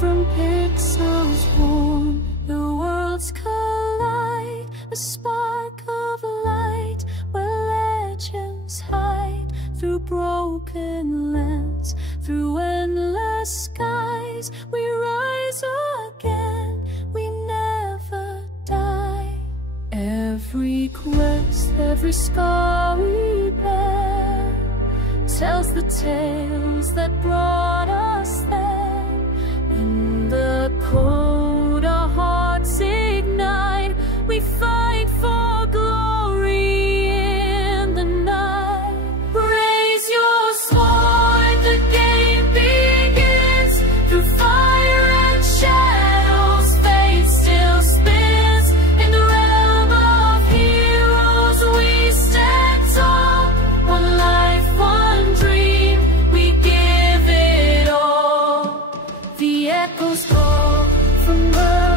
from pixels born, the worlds collide, a spark of light where legends hide. Through broken lands, through endless skies, we rise again, we never die. Every quest, every scar we bear tells the tales that brought us there. In the cold our hearts ignite, we fight for glory in the night. Raise your sword, the game begins. Through fire and shadows, fate still spins. In the realm of heroes we stand tall. One life, one dream, we give it all. The echoes call from earth